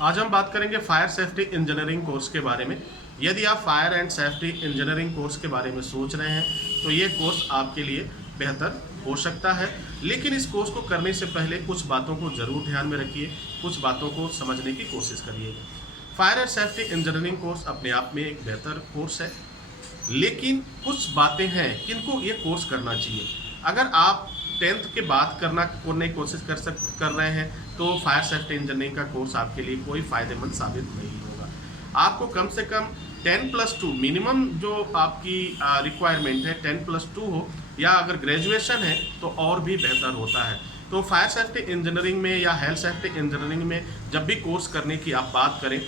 आज हम बात करेंगे फायर सेफ्टी इंजीनियरिंग कोर्स के बारे में। यदि आप fire and safety engineering course के बारे में सोच रहे हैं तो ये कोर्स आपके लिए बेहतर हो सकता है, लेकिन इस कोर्स को करने से पहले कुछ बातों को ज़रूर ध्यान में रखिए, कुछ बातों को समझने की कोशिश करिए। Fire and safety engineering course अपने आप में एक बेहतर कोर्स है, लेकिन कुछ बातें हैं किनको ये कोर्स करना चाहिए। अगर आप 10th के बाद करने की कोशिश कर रहे हैं तो फायर सेफ्टी इंजीनियरिंग का कोर्स आपके लिए कोई फ़ायदेमंद साबित नहीं होगा। आपको कम से कम 10+2 मिनिमम जो आपकी रिक्वायरमेंट है 10+2 हो, या अगर ग्रेजुएशन है तो और भी बेहतर होता है। तो फायर सेफ्टी इंजीनियरिंग में या हेल्थ सेफ्टी इंजीनियरिंग में जब भी कोर्स करने की आप बात करें,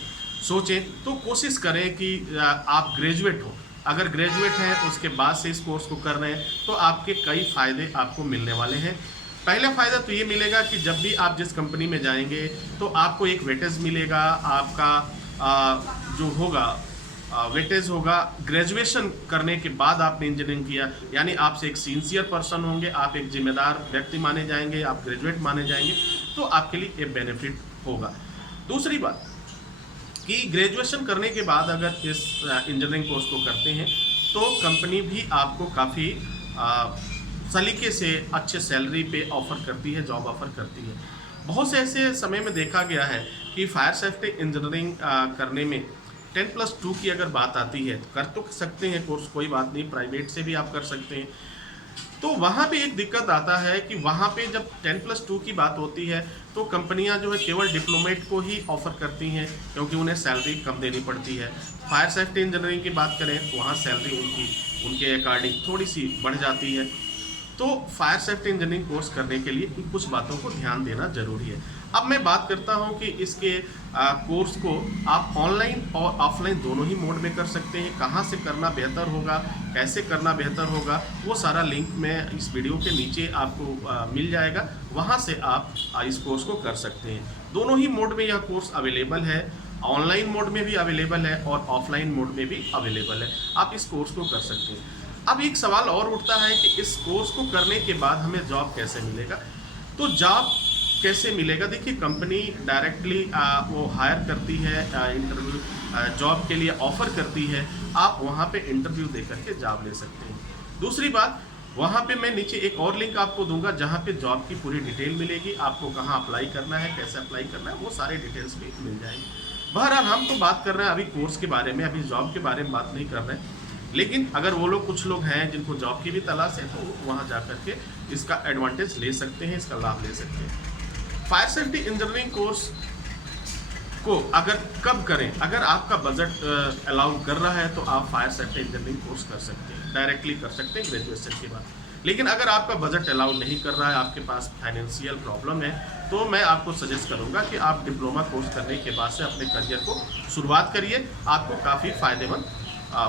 सोचें तो कोशिश करें कि आप ग्रेजुएट हो। अगर ग्रेजुएट हैं उसके बाद से इस कोर्स को कर रहे हैं तो आपके कई फ़ायदे आपको मिलने वाले हैं। पहला फ़ायदा तो ये मिलेगा कि जब भी आप जिस कंपनी में जाएंगे तो आपको एक वेटेज मिलेगा। आपका जो होगा वेटेज होगा, ग्रेजुएशन करने के बाद आपने इंजीनियरिंग किया, यानी आपसे एक सिंसियर पर्सन होंगे, आप एक जिम्मेदार व्यक्ति माने जाएंगे, आप ग्रेजुएट माने जाएंगे, तो आपके लिए ये बेनिफिट होगा। दूसरी बात कि ग्रेजुएशन करने के बाद अगर इस इंजीनियरिंग कोर्स को करते हैं तो कंपनी भी आपको काफ़ी सलीके से अच्छे सैलरी पे ऑफ़र करती है, जॉब ऑफ़र करती है। बहुत से ऐसे समय में देखा गया है कि फायर सेफ्टी इंजीनियरिंग करने में 10+2 की अगर बात आती है तो कर तो सकते हैं कोर्स, कोई बात नहीं, प्राइवेट से भी आप कर सकते हैं। तो वहाँ पे एक दिक्कत आता है कि वहाँ पे जब 10+2 की बात होती है तो कंपनियाँ जो है केवल डिप्लोमेट को ही ऑफ़र करती हैं, क्योंकि उन्हें सैलरी कम देनी पड़ती है। फायर सेफ्टी इंजीनियरिंग की बात करें तो वहाँ सैलरी उनके अकॉर्डिंग थोड़ी सी बढ़ जाती है। तो फायर सेफ्टी इंजीनियरिंग कोर्स करने के लिए इन कुछ बातों को ध्यान देना ज़रूरी है। अब मैं बात करता हूं कि इसके कोर्स को आप ऑनलाइन और ऑफलाइन दोनों ही मोड में कर सकते हैं। कहां से करना बेहतर होगा, कैसे करना बेहतर होगा, वो सारा लिंक मैं इस वीडियो के नीचे आपको मिल जाएगा, वहां से आप इस कोर्स को कर सकते हैं। दोनों ही मोड में यह कोर्स अवेलेबल है, ऑनलाइन मोड में भी अवेलेबल है और ऑफलाइन मोड में भी अवेलेबल है। आप इस कोर्स को कर सकते हैं। अब एक सवाल और उठता है कि इस कोर्स को करने के बाद हमें जॉब कैसे मिलेगा। तो जॉब कैसे मिलेगा, देखिए कंपनी डायरेक्टली वो हायर करती है, इंटरव्यू जॉब के लिए ऑफ़र करती है, आप वहाँ पे इंटरव्यू दे करके जॉब ले सकते हैं। दूसरी बात, वहाँ पे मैं नीचे एक और लिंक आपको दूंगा जहाँ पे जॉब की पूरी डिटेल मिलेगी, आपको कहाँ अप्लाई करना है, कैसे अप्लाई करना है, वो सारे डिटेल्स भी मिल जाएंगे। बहरहाल हम तो बात कर रहे हैं अभी कोर्स के बारे में, अभी जॉब के बारे में बात नहीं कर रहे हैं। लेकिन अगर वो लोग, कुछ लोग हैं जिनको जॉब की भी तलाश है, तो वहाँ जा करके इसका एडवांटेज ले सकते हैं, इसका लाभ ले सकते हैं। फायर सेफ्टी इंजीनियरिंग कोर्स को अगर कब करें, अगर आपका बजट अलाउ कर रहा है तो आप फायर सेफ्टी इंजीनियरिंग कोर्स कर सकते हैं, डायरेक्टली कर सकते हैं ग्रेजुएशन के बाद। लेकिन अगर आपका बजट अलाउ नहीं कर रहा है, आपके पास फाइनेंशियल प्रॉब्लम है, तो मैं आपको सजेस्ट करूंगा कि आप डिप्लोमा कोर्स करने के बाद से अपने करियर को शुरुआत करिए, आपको काफ़ी फ़ायदेमंद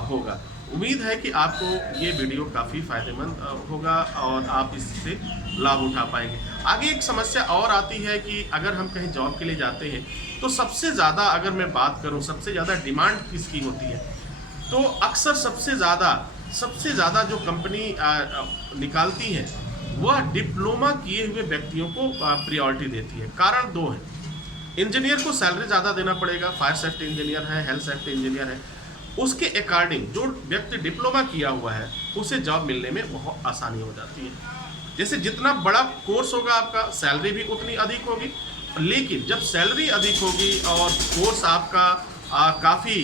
होगा। उम्मीद है कि आपको ये वीडियो काफ़ी फ़ायदेमंद होगा और आप इससे लाभ उठा पाएंगे। आगे एक समस्या और आती है कि अगर हम कहीं जॉब के लिए जाते हैं तो सबसे ज़्यादा, अगर मैं बात करूं, सबसे ज़्यादा डिमांड किसकी होती है, तो अक्सर सबसे ज़्यादा जो कंपनी निकालती है वह डिप्लोमा किए हुए व्यक्तियों को प्रायोरिटी देती है। कारण दो है, इंजीनियर को सैलरी ज़्यादा देना पड़ेगा, फायर सेफ्टी इंजीनियर है, हेल्थ सेफ्टी इंजीनियर है, उसके अकॉर्डिंग जो व्यक्ति डिप्लोमा किया हुआ है उसे जॉब मिलने में बहुत आसानी हो जाती है। जैसे जितना बड़ा कोर्स होगा आपका, सैलरी भी उतनी अधिक होगी, लेकिन जब सैलरी अधिक होगी और कोर्स आपका काफ़ी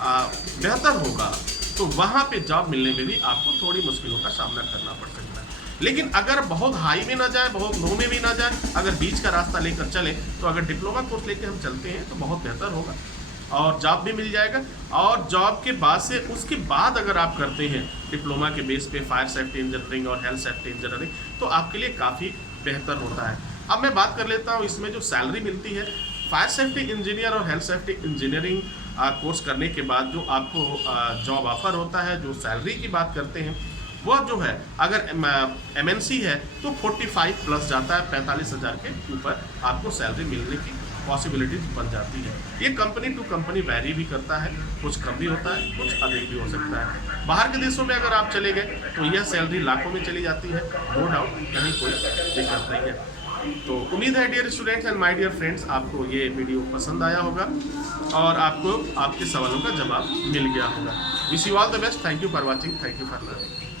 बेहतर होगा तो वहाँ पे जॉब मिलने में भी आपको थोड़ी मुश्किलों का सामना करना पड़ सकता है। लेकिन अगर बहुत हाई में ना जाए, बहुत लो में भी ना जाए, अगर बीच का रास्ता लेकर चले, तो अगर डिप्लोमा कोर्स लेकर हम चलते हैं तो बहुत बेहतर होगा और जॉब भी मिल जाएगा। और जॉब के बाद से, उसके बाद अगर आप करते हैं डिप्लोमा के बेस पे फायर सेफ्टी इंजीनियरिंग और हेल्थ सेफ्टी इंजीनियरिंग, तो आपके लिए काफ़ी बेहतर होता है। अब मैं बात कर लेता हूँ इसमें जो सैलरी मिलती है। फायर सेफ्टी इंजीनियर और हेल्थ सेफ्टी इंजीनियरिंग कोर्स करने के बाद जो आपको जॉब ऑफर होता है, जो सैलरी की बात करते हैं, वह जो है अगर MNC है तो 45+ जाता है, 45,000 के ऊपर आपको सैलरी मिलने की पॉसिबिलिटीज बन जाती है। ये कंपनी टू कंपनी वैरी भी करता है, कुछ कम भी होता है, कुछ अधिक भी हो सकता है। बाहर के देशों में अगर आप चले गए तो यह सैलरी लाखों में चली जाती है, नो डाउट, कहीं कोई दिक्कत नहीं है। तो उम्मीद है dear students and my dear friends आपको ये वीडियो पसंद आया होगा और आपको आपके सवालों का जवाब मिल गया होगा। Wish you all the best. Thank you for watching. Thank you for learning.